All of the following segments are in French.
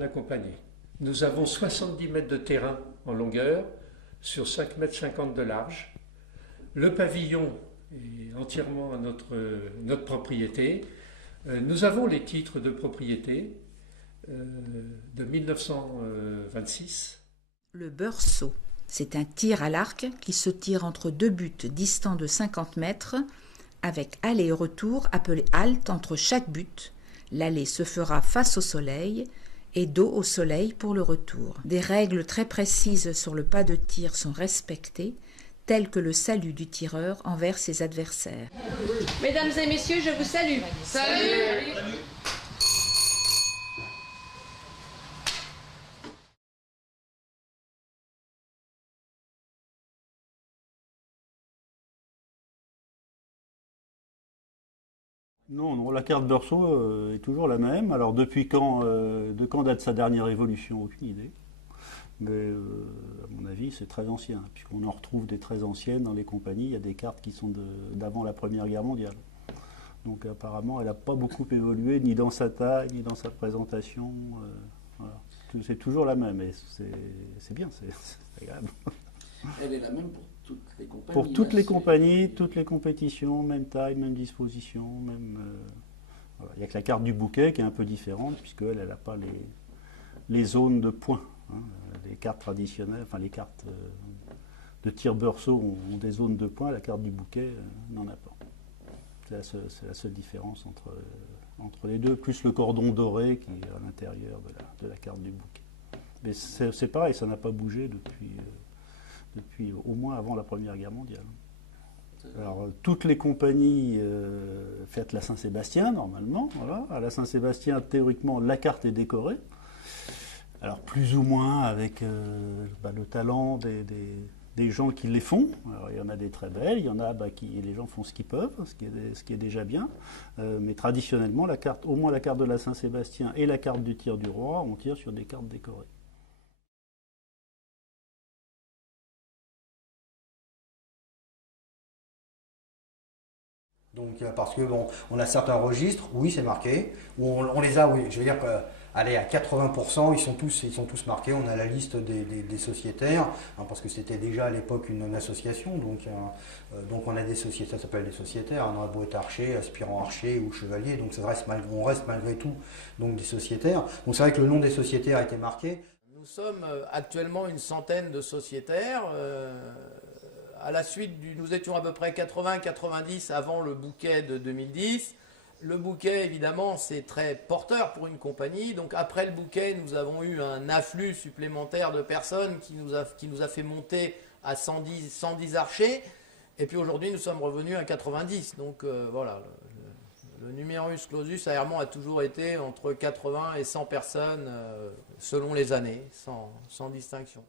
bien accompagné. Nous avons 70 mètres de terrain en longueur sur 5,50 mètres de large. Le pavillon est entièrement à notre propriété. Nous avons les titres de propriété de 1926. Le beurceau, c'est un tir à l'arc qui se tire entre deux buts distants de 50 mètres avec aller et retour appelé halte entre chaque but. L'aller se fera face au soleil et dos au soleil pour le retour. Des règles très précises sur le pas de tir sont respectées, telles que le salut du tireur envers ses adversaires. Mesdames et messieurs, je vous salue. Salut. Non, la carte Beurceau est toujours la même. Alors depuis quand, de quand date sa dernière évolution? Aucune idée. Mais à mon avis, c'est très ancien, puisqu'on en retrouve des très anciennes dans les compagnies. Il y a des cartes qui sont d'avant la Première Guerre mondiale. Donc apparemment, elle n'a pas beaucoup évolué, ni dans sa taille, ni dans sa présentation. Voilà. C'est toujours la même, et c'est bien, c'est agréable. Elle est la même pour toutes les compagnies. Pour toutes les compagnies, toutes les compétitions, même taille, même disposition, même. Voilà. Il n'y a que la carte du bouquet qui est un peu différente, puisqu'elle n'a pas les zones de points. Hein. Les cartes traditionnelles, enfin les cartes de tir Beurceau ont des zones de points, la carte du bouquet n'en a pas. C'est la seule différence entre les deux, plus le cordon doré qui est à l'intérieur de la carte du bouquet. Mais c'est pareil, ça n'a pas bougé depuis au moins avant la Première Guerre mondiale. Alors, toutes les compagnies fêtent la Saint-Sébastien, normalement. Voilà. À la Saint-Sébastien, théoriquement, la carte est décorée. Alors, plus ou moins avec le talent des gens qui les font. Alors, il y en a des très belles, il y en a les gens font ce qu'ils peuvent, ce qui est déjà bien. Mais traditionnellement, au moins la carte de la Saint-Sébastien et la carte du tir du roi, on tire sur des cartes décorées. Donc, parce que bon, on a certains registres, oui, c'est marqué, où on les a, oui, je veux dire que, allez, à 80%, ils sont tous marqués. On a la liste des sociétaires, hein, parce que c'était déjà à l'époque une association, donc on a des sociétaires, ça s'appelle des sociétaires, on a beau être archer, aspirant archer ou chevalier, donc on reste malgré tout donc des sociétaires. Donc c'est vrai que le nom des sociétaires a été marqué. Nous sommes actuellement une centaine de sociétaires. À la suite, nous étions à peu près 80-90 avant le bouquet de 2010. Le bouquet, évidemment, c'est très porteur pour une compagnie. Donc après le bouquet, nous avons eu un afflux supplémentaire de personnes qui nous a fait monter à 110 archers. Et puis aujourd'hui, nous sommes revenus à 90. Donc voilà, le numerus clausus à Hermont a toujours été entre 80 et 100 personnes selon les années, sans distinction.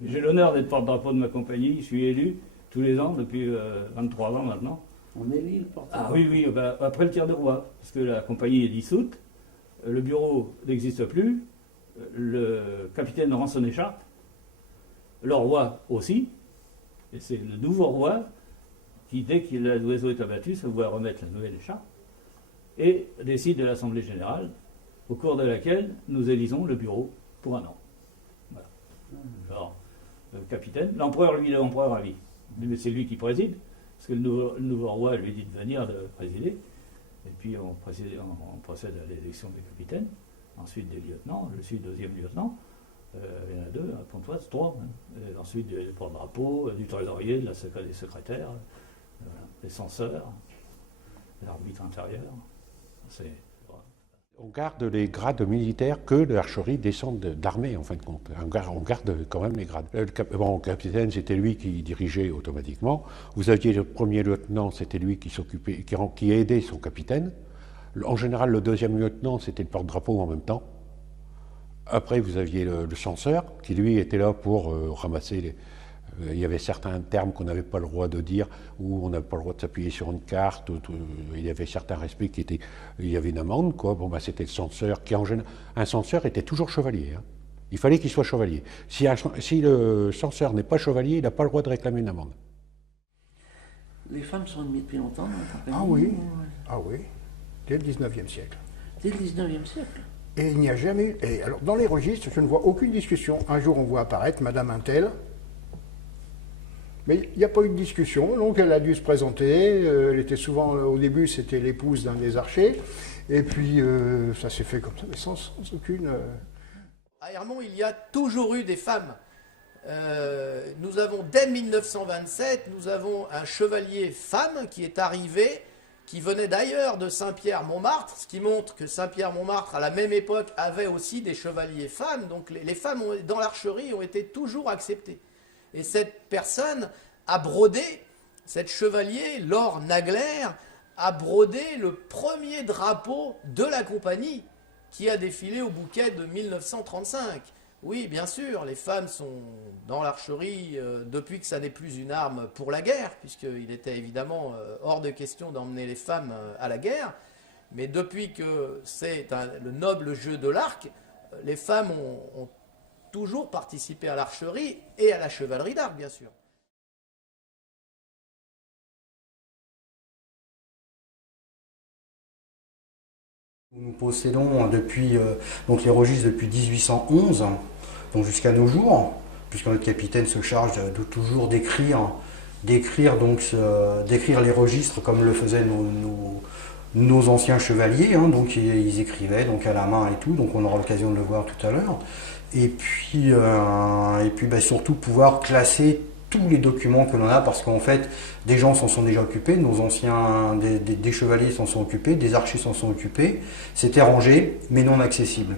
J'ai l'honneur d'être porte-drapeau de ma compagnie. Je suis élu tous les ans depuis 23 ans maintenant. On élit le porte-drapeau. Ah oui, après le tir de roi, parce que la compagnie est dissoute, le bureau n'existe plus, le capitaine rend son écharpe, le roi aussi, et c'est le nouveau roi qui, dès que l'oiseau est abattu, se voit remettre la nouvelle écharpe, et décide de l'Assemblée générale, au cours de laquelle nous élisons le bureau pour un an. Voilà. Alors, le capitaine, l'empereur, lui, il est empereur à vie, mais c'est lui qui préside. Parce que le nouveau roi lui dit de venir de présider. Et puis on procède à l'élection des capitaines, ensuite des lieutenants. Je suis deuxième lieutenant. Il y en a deux, à Pontoise, trois. Hein. Ensuite du porte-drapeau, du trésorier, des secrétaires, des censeurs, l'arbitre intérieur. On garde les grades militaires que l'archerie descend d'armée, en fin de compte. On garde quand même les grades. Le capitaine, c'était lui qui dirigeait automatiquement. Vous aviez le premier lieutenant, c'était lui qui s'occupait, qui aidait son capitaine. En général, le deuxième lieutenant, c'était le porte-drapeau en même temps. Après, vous aviez le censeur, qui lui était là pour ramasser il y avait certains termes qu'on n'avait pas le droit de dire, ou on n'avait pas le droit de s'appuyer sur une carte, il y avait certains respects qui étaient... Il y avait une amende, quoi. Bon, c'était le censeur, un censeur était toujours chevalier. Hein. Il fallait qu'il soit chevalier. Si le censeur n'est pas chevalier, il n'a pas le droit de réclamer une amende. Les femmes sont admises depuis longtemps dans la compagnie. Ah oui, ah oui, dès le 19e siècle. Dès le 19e siècle. Et il n'y a jamais... Et alors, dans les registres, je ne vois aucune discussion. Un jour, on voit apparaître Madame Intel. Mais il n'y a pas eu de discussion, donc elle a dû se présenter. Elle était souvent, au début, c'était l'épouse d'un des archers. Et puis, ça s'est fait comme ça, mais sans aucune... À Ermont, il y a toujours eu des femmes. Nous avons, dès 1927, nous avons un chevalier femme qui est arrivé, qui venait d'ailleurs de Saint-Pierre-Montmartre, ce qui montre que Saint-Pierre-Montmartre, à la même époque, avait aussi des chevaliers femmes. Donc les femmes dans l'archerie ont été toujours acceptées. Et cette personne a brodé, cette chevalier, Laure Nagler, a brodé le premier drapeau de la compagnie qui a défilé au Bouquet de 1935. Oui, bien sûr, les femmes sont dans l'archerie depuis que ça n'est plus une arme pour la guerre, puisqu'il était évidemment hors de question d'emmener les femmes à la guerre. Mais depuis que c'est le noble jeu de l'arc, les femmes ont toujours participé à l'archerie et à la chevalerie d'arc, bien sûr. Nous possédons depuis donc les registres depuis 1811, donc jusqu'à nos jours, puisque notre capitaine se charge de toujours d'écrire les registres comme le faisaient nos anciens chevaliers, hein, donc ils écrivaient donc à la main et tout, donc on aura l'occasion de le voir tout à l'heure. Et puis surtout pouvoir classer tous les documents que l'on a, parce qu'en fait des gens s'en sont déjà occupés, nos anciens des chevaliers s'en sont occupés, des archers s'en sont occupés, c'était rangé mais non accessible.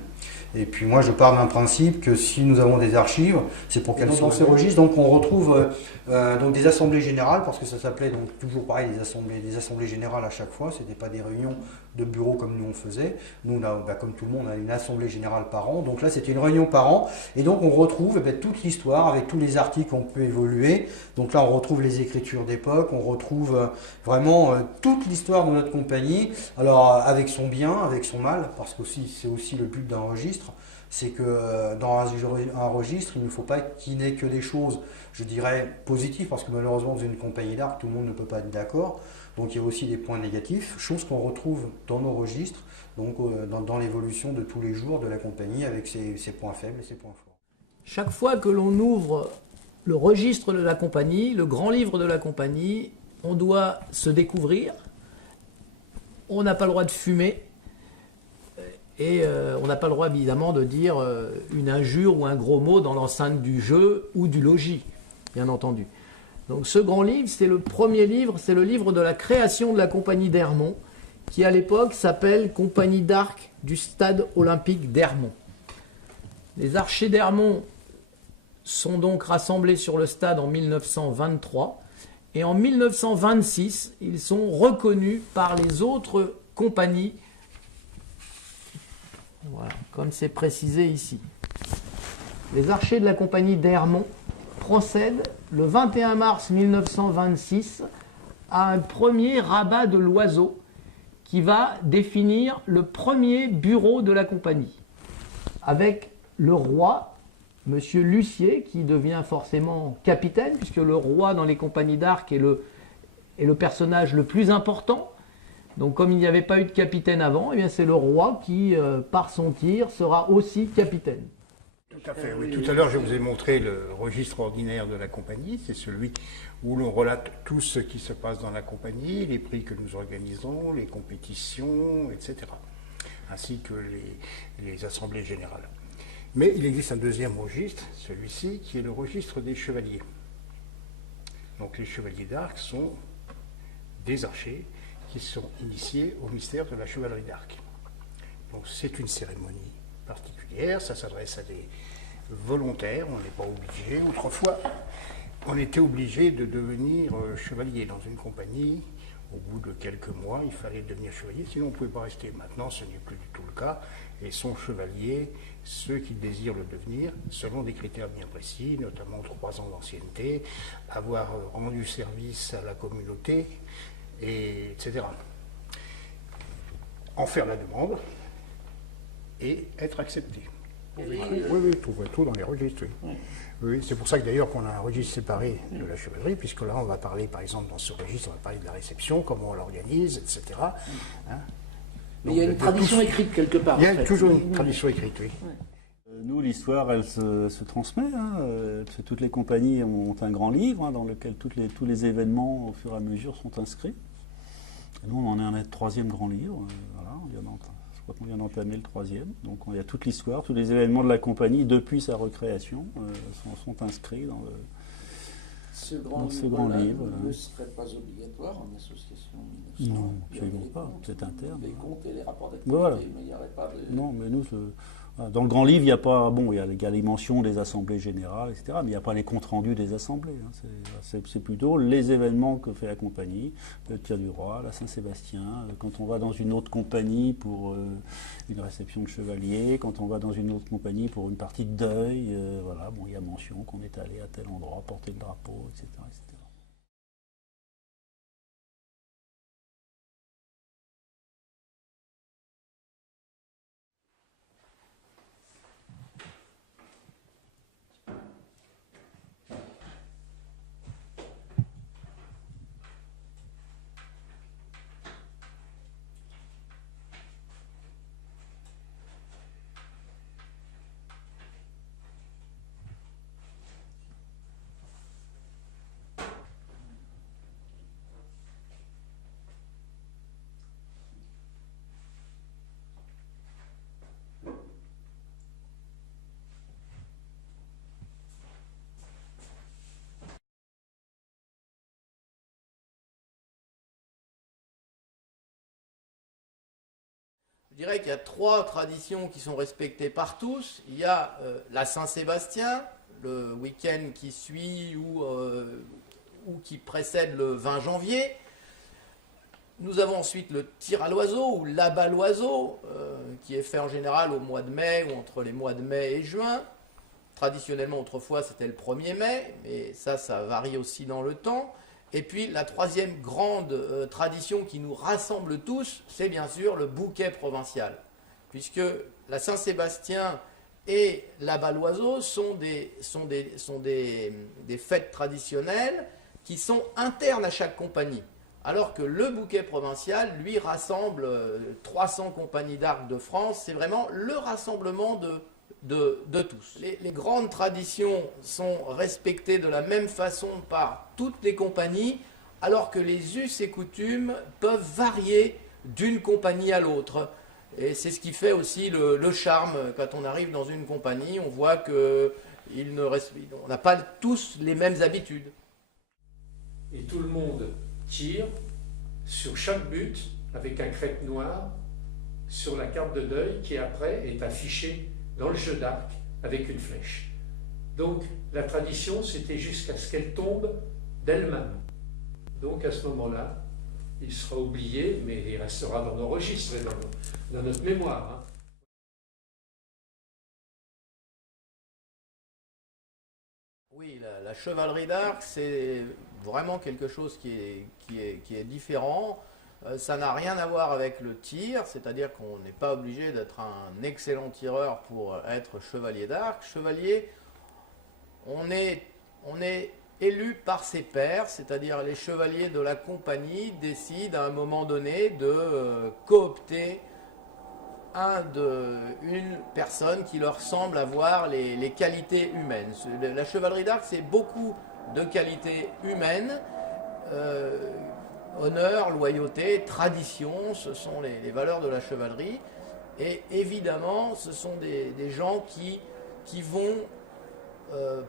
Et puis moi je pars d'un principe que si nous avons des archives, c'est pour qu'elles soient dans ces registres. Donc on retrouve donc des assemblées générales, parce que ça s'appelait donc toujours pareil des assemblées générales à chaque fois, c'était pas des réunions de bureau comme nous on faisait. Nous comme tout le monde on a une assemblée générale par an, donc là c'était une réunion par an, et donc on retrouve toute l'histoire avec tous les articles qui ont pu évoluer. Donc là on retrouve les écritures d'époque, on retrouve vraiment toute l'histoire de notre compagnie, alors avec son bien, avec son mal, parce que c'est aussi le but d'un registre. C'est que dans un registre, il ne faut pas qu'il n'ait que des choses, je dirais, positives, parce que malheureusement, dans une compagnie d'art, tout le monde ne peut pas être d'accord. Donc il y a aussi des points négatifs, choses qu'on retrouve dans nos registres, donc dans l'évolution de tous les jours de la compagnie, avec ses points faibles et ses points forts. Chaque fois que l'on ouvre le registre de la compagnie, le grand livre de la compagnie, on doit se découvrir, on n'a pas le droit de fumer, et on n'a pas le droit évidemment de dire une injure ou un gros mot dans l'enceinte du jeu ou du logis, bien entendu. Donc ce grand livre, c'est le premier livre, c'est le livre de la création de la compagnie d'Ermont, qui à l'époque s'appelle Compagnie d'Arc du Stade Olympique d'Ermont. Les archers d'Ermont sont donc rassemblés sur le stade en 1923, et en 1926, ils sont reconnus par les autres compagnies. Voilà, comme c'est précisé ici. Les archers de la compagnie d'Ermont procèdent le 21 mars 1926 à un premier rabat de l'oiseau qui va définir le premier bureau de la compagnie, avec le roi, M. Lucier, qui devient forcément capitaine, puisque le roi dans les compagnies d'arc est le personnage le plus important. Donc comme il n'y avait pas eu de capitaine avant, eh bien c'est le roi qui, par son tir, sera aussi capitaine. Tout à fait, oui. Tout à l'heure, je vous ai montré le registre ordinaire de la compagnie. C'est celui où l'on relate tout ce qui se passe dans la compagnie, les prix que nous organisons, les compétitions, etc. Ainsi que les assemblées générales. Mais il existe un deuxième registre, celui-ci, qui est le registre des chevaliers. Donc les chevaliers d'arc sont des archers qui sont initiés au mystère de la chevalerie d'arc. Donc c'est une cérémonie particulière, ça s'adresse à des volontaires, on n'est pas obligé. Autrefois, on était obligé de devenir chevalier dans une compagnie. Au bout de quelques mois, il fallait devenir chevalier, sinon on ne pouvait pas rester. Maintenant, ce n'est plus du tout le cas, et sont chevaliers ceux qui désirent le devenir, selon des critères bien précis, notamment 3 ans d'ancienneté, avoir rendu service à la communauté, etc. En faire la demande et être accepté. Oui, trouver tout dans les registres. Oui. Oui, c'est pour ça que d'ailleurs qu'on a un registre séparé de la chevalerie, puisque là on va parler, par exemple, dans ce registre, on va parler de la réception, comment on l'organise, etc. Hein. Mais il y a une tradition écrite quelque part. Il y a en fait. toujours une tradition écrite, oui. Nous, l'histoire, elle se transmet. Toutes les compagnies ont un grand livre dans lequel tous les événements, au fur et à mesure, sont inscrits. Et nous, on en est à notre 3e grand livre. Voilà, je crois qu'on vient d'entamer le 3e. Donc, il y a toute l'histoire, tous les événements de la compagnie depuis sa recréation sont inscrits dans ce grand livre ne serait pas obligatoire en association. Non, absolument pas. C'est interne. Les comptes et les rapports d'activité, voilà. Mais il n'y aurait pas de... Non, mais nous, dans le grand livre, il n'y a pas... Bon, il y a les mentions des assemblées générales, etc., mais il n'y a pas les comptes rendus des assemblées. C'est plutôt les événements que fait la compagnie, le tir du roi, la Saint-Sébastien, quand on va dans une autre compagnie pour une réception de chevalier, quand on va dans une autre compagnie pour une partie de deuil, voilà, bon, il y a mention qu'on est allé à tel endroit porter le drapeau, etc., etc. Je dirais qu'il y a 3 traditions qui sont respectées par tous. Il y a la Saint-Sébastien, le week-end qui suit ou qui précède le 20 janvier. Nous avons ensuite le tir à l'oiseau ou l'abat à l'oiseau, qui est fait en général au mois de mai ou entre les mois de mai et juin. Traditionnellement, autrefois, c'était le 1er mai, mais ça varie aussi dans le temps. Et puis la 3e grande tradition qui nous rassemble tous, c'est bien sûr le bouquet provincial. Puisque la Saint-Sébastien et l'abat à l'oiseau sont des fêtes traditionnelles qui sont internes à chaque compagnie. Alors que le bouquet provincial, lui, rassemble 300 compagnies d'arcs de France. C'est vraiment le rassemblement de tous. Les grandes traditions sont respectées de la même façon par toutes les compagnies, alors que les us et coutumes peuvent varier d'une compagnie à l'autre. Et c'est ce qui fait aussi le charme. Quand on arrive dans une compagnie, on voit qu'on n'a pas tous les mêmes habitudes. Et tout le monde tire sur chaque but avec un crête noir sur la carte de deuil qui après est affichée dans le jeu d'arc avec une flèche. Donc la tradition, c'était jusqu'à ce qu'elle tombe d'elle-même. Donc à ce moment-là, il sera oublié, mais il restera dans nos registres et dans notre mémoire. Oui, la chevalerie d'arc, c'est vraiment quelque chose qui est différent. Ça n'a rien à voir avec le tir, c'est-à-dire qu'on n'est pas obligé d'être un excellent tireur pour être chevalier d'arc. Chevalier, on est élu par ses pairs, c'est-à-dire les chevaliers de la compagnie décident à un moment donné de coopter une personne qui leur semble avoir les qualités humaines. La chevalerie d'arc, c'est beaucoup de qualités humaines. Honneur, loyauté, tradition, ce sont les valeurs de la chevalerie. Et évidemment, ce sont des gens qui vont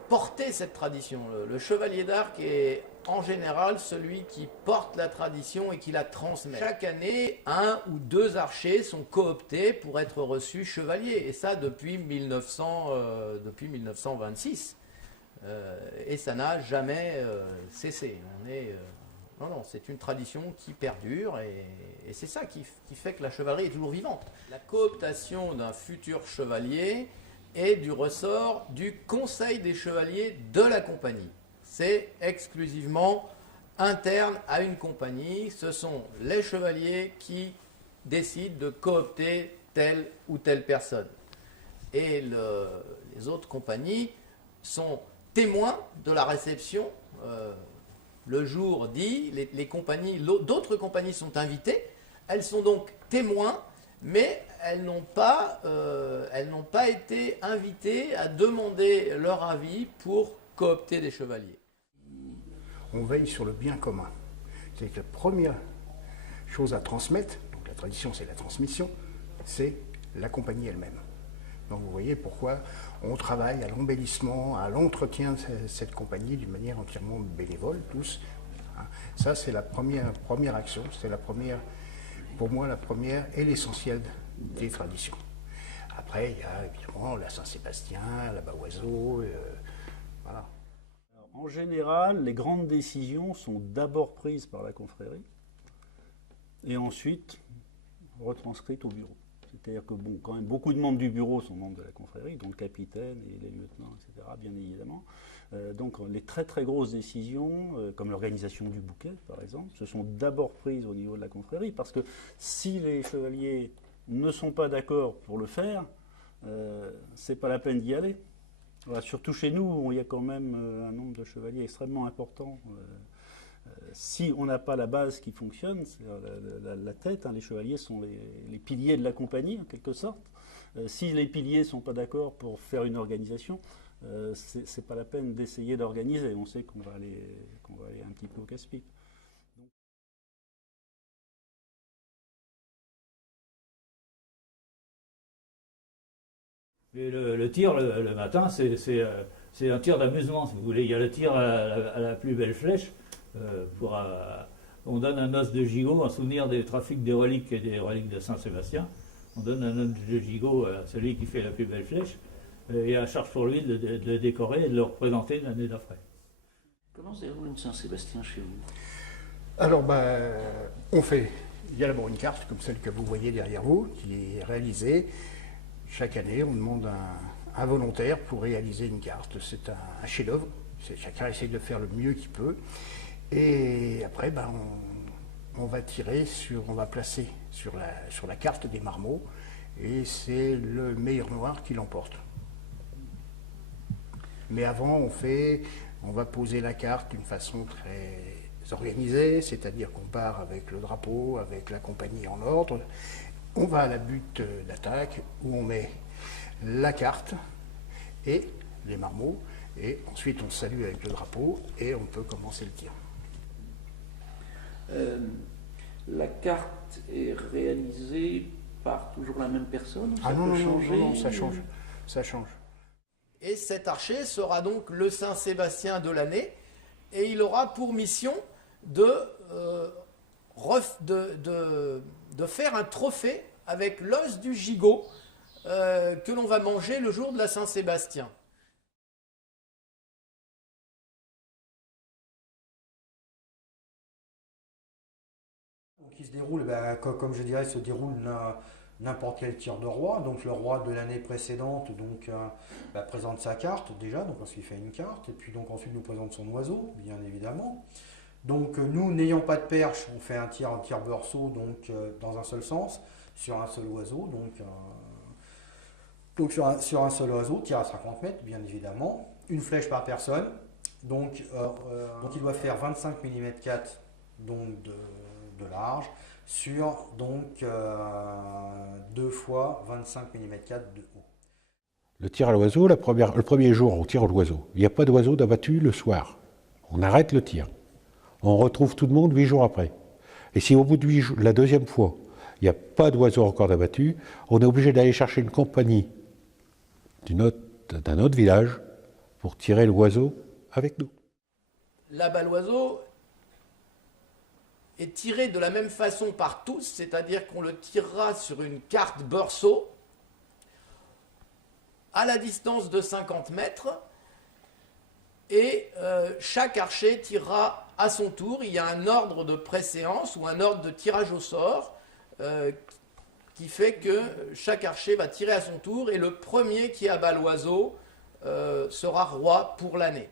porter cette tradition. Le chevalier d'arc est en général celui qui porte la tradition et qui la transmet. Chaque année, 1 ou 2 archers sont cooptés pour être reçus chevaliers. Et ça depuis 1926. Et ça n'a jamais cessé. Non, c'est une tradition qui perdure et c'est ça qui fait que la chevalerie est toujours vivante. La cooptation d'un futur chevalier est du ressort du Conseil des chevaliers de la compagnie. C'est exclusivement interne à une compagnie. Ce sont les chevaliers qui décident de coopter telle ou telle personne. Et les autres compagnies sont témoins de la réception. Le jour dit, d'autres compagnies sont invitées, elles sont donc témoins mais elles n'ont pas été invitées à demander leur avis pour coopter des chevaliers. On veille sur le bien commun. C'est que la première chose à transmettre, donc la tradition c'est la transmission, c'est la compagnie elle-même. Donc vous voyez pourquoi on travaille à l'embellissement, à l'entretien de cette compagnie d'une manière entièrement bénévole, tous. Ça c'est la première action, c'est pour moi la première et l'essentiel des traditions. Après il y a évidemment la Saint-Sébastien, la Bas-Oiseau, voilà. En général, les grandes décisions sont d'abord prises par la confrérie et ensuite retranscrites au bureau. C'est-à-dire que bon, quand même, beaucoup de membres du bureau sont membres de la confrérie, dont le capitaine et les lieutenants, etc., bien évidemment. Donc les très très grosses décisions, comme l'organisation du bouquet, par exemple, se sont d'abord prises au niveau de la confrérie, parce que si les chevaliers ne sont pas d'accord pour le faire, c'est pas la peine d'y aller. Voilà, surtout chez nous, où il y a quand même un nombre de chevaliers extrêmement important. Si on n'a pas la base qui fonctionne, c'est la tête, les chevaliers sont les piliers de la compagnie, en quelque sorte. Si les piliers ne sont pas d'accord pour faire une organisation, c'est pas la peine d'essayer d'organiser. On sait qu'on va aller un petit peu au casse-pipe. Et le tir le matin, c'est un tir d'amusement, si vous voulez. Il y a le tir à la plus belle flèche. On donne un os de gigot en souvenir des trafics des reliques et des reliques de Saint-Sébastien. On donne un os de gigot à celui qui fait la plus belle flèche. Et à charge pour lui de le décorer et de le représenter l'année d'après. Comment se déroule une Saint-Sébastien chez vous? Alors, il y a d'abord une carte, comme celle que vous voyez derrière vous, qui est réalisée. Chaque année, on demande un volontaire pour réaliser une carte. C'est un chef-d'œuvre. Chacun essaie de faire le mieux qu'il peut. Et après, on va on va placer sur la carte des marmots. Et c'est le meilleur noir qui l'emporte. Mais avant, on va poser la carte d'une façon très organisée, c'est-à-dire qu'on part avec le drapeau, avec la compagnie en ordre. On va à la butte d'attaque où on met la carte et les marmots, et ensuite on salue avec le drapeau et on peut commencer le tir. La carte est réalisée par toujours la même personne? Non, ça change. Et cet archer sera donc le Saint-Sébastien de l'année, et il aura pour mission de faire un trophée avec l'os du gigot que l'on va manger le jour de la Saint-Sébastien. Qui se déroule, comme je dirais, se déroule n'importe quel tir de roi. Donc le roi de l'année précédente présente sa carte déjà, donc parce qu'il fait une carte, et puis donc ensuite nous présente son oiseau, bien évidemment. Donc nous, n'ayant pas de perche, on fait un tir beurceau, donc dans un seul sens, sur un seul oiseau, donc sur un seul oiseau, tir à 50 mètres, bien évidemment. Une flèche par personne, donc il doit faire 25 mm 4 donc de large, sur donc 2 fois 25 mm 4 de haut. Le tir à l'oiseau, le premier jour, on tire à l'oiseau. Il n'y a pas d'oiseau d'abattu le soir. On arrête le tir. On retrouve tout le monde 8 jours après. Et si au bout de 8 jours, la deuxième fois, il n'y a pas d'oiseau encore d'abattu, on est obligé d'aller chercher une compagnie d'un autre village pour tirer l'oiseau avec nous. La balle oiseau est tiré de la même façon par tous, c'est-à-dire qu'on le tirera sur une carte beurceau à la distance de 50 mètres, et chaque archer tirera à son tour. Il y a un ordre de préséance ou un ordre de tirage au sort qui fait que chaque archer va tirer à son tour, et le premier qui abat l'oiseau sera roi pour l'année.